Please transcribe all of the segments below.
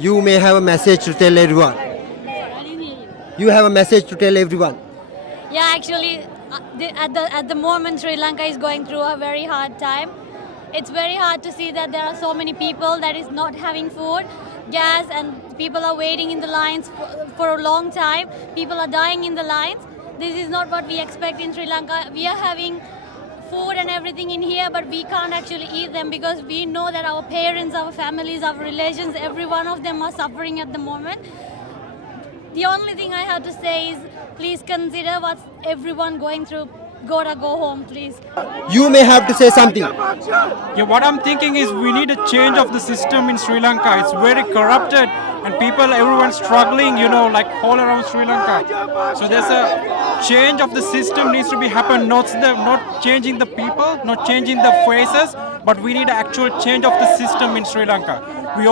You may have a message to tell everyone. I didn't hear you. You have a message to tell everyone. Yeah, actually, at the moment, Sri Lanka is going through a very hard time. It's very hard to see that there are so many people that is not having food, gas, and people are waiting in the lines for a long time. People are dying in the lines. This is not what we expect in Sri Lanka. We are having food and everything in here, but we can't actually eat them because we know that our parents, our families, our relations, every one of them are suffering at the moment. The only thing I have to say is please consider what's everyone going through. Go home, please. You may have to say something. Yeah, what I'm thinking is we need a change of the system in Sri Lanka. It's very corrupted and people, everyone's struggling, like all around Sri Lanka. So there's a change of the system needs to be happen, not changing the people, not changing the faces, but we need an actual change of the system in Sri Lanka. We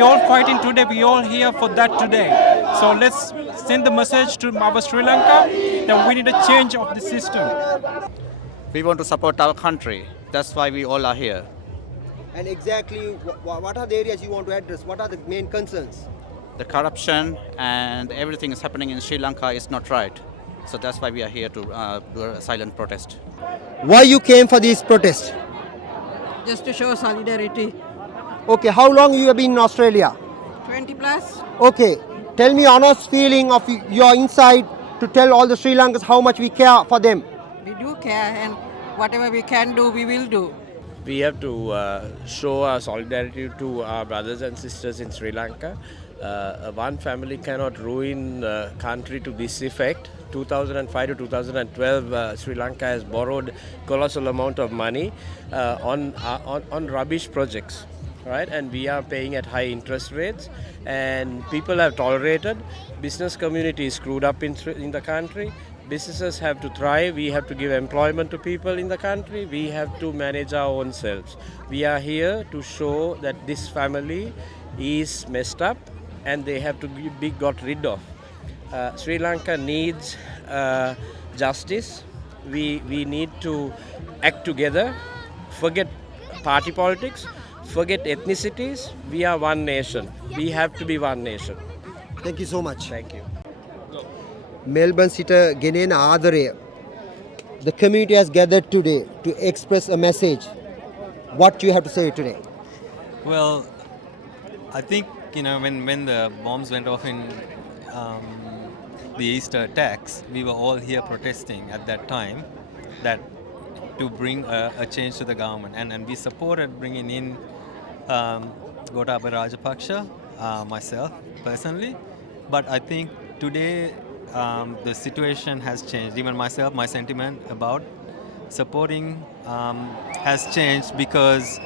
all fighting today, we all here for that today. So let's send the message to our Sri Lanka that we need a change of the system. We want to support our country. That's why we all are here. And exactly what are the areas you want to address? What are the main concerns? The corruption and everything is happening in Sri Lanka is not right. So that's why we are here to do a silent protest. Why you came for this protest? Just to show solidarity. Okay, how long you have been in Australia? 20 plus. Okay, tell me honest feeling of your inside to tell all the Sri Lankans how much we care for them. We do care, and whatever we can do, we will do. We have to show our solidarity to our brothers and sisters in Sri Lanka. One family cannot ruin the country to this effect. 2005 to 2012, Sri Lanka has borrowed colossal amount of money on rubbish projects, right? And we are paying at high interest rates, and people have tolerated. Business community is screwed up in the country. Businesses have to thrive. We have to give employment to people in the country. We have to manage our own selves. We are here to show that this family is messed up and they have to be got rid of. Sri Lanka needs justice. We need to act together, forget party politics, forget ethnicities. We are one nation. We have to be one nation. Thank you so much. Thank you. Melbourne සිට ගෙනෙන ආදරය. The community has gathered today to express a message. What do you have to say today? Well, I think when the bombs went off in the Easter attacks, we were all here protesting at that time that to bring a change to the government, and we supported bringing in Gotabaya Rajapaksa, myself personally. But I think today the situation has changed. Even myself, my sentiment about supporting has changed because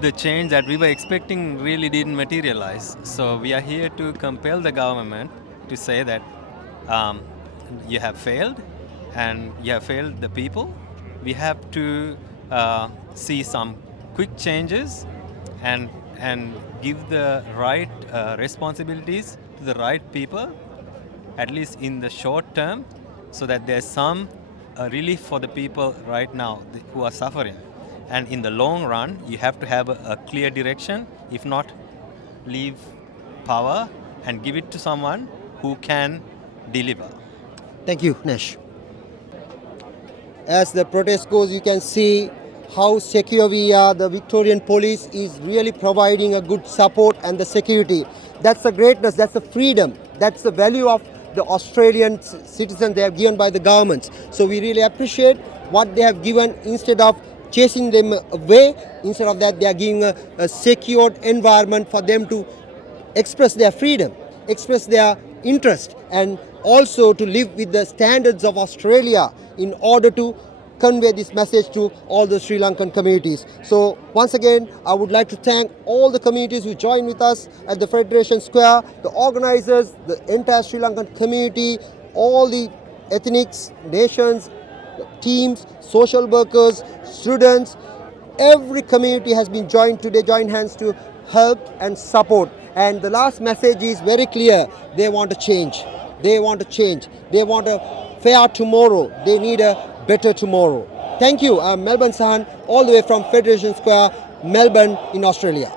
the change that we were expecting really didn't materialize. So we are here to compel the government to say that you have failed and you have failed the people. We have to see some quick changes and give the right responsibilities to the right people, at least in the short term, so that there's some relief for the people right now who are suffering. And in the long run, you have to have a clear direction. If not, leave power and give it to someone who can deliver. Thank you, Nash. As the protest goes, you can see how secure we are. The Victorian police is really providing a good support and the security. That's the greatness, that's the freedom, that's the value of the Australian citizens they have given by the governments. So we really appreciate what they have given. Instead of chasing them away, instead of that they are giving a secured environment for them to express their freedom, express their interest, and also to live with the standards of Australia in order to convey this message to all the Sri Lankan communities. So once again, I would like to thank all the communities who joined with us at the Federation Square, the organizers, the entire Sri Lankan community, all the ethnics, nations, teams, social workers, students. Every community has been joined today, joined hands to help and support. And the last message is very clear. They want to change. They want to change. They want a fair tomorrow. They need a better tomorrow. Thank you. I'm Melbourne Sahan, all the way from Federation Square, Melbourne in Australia.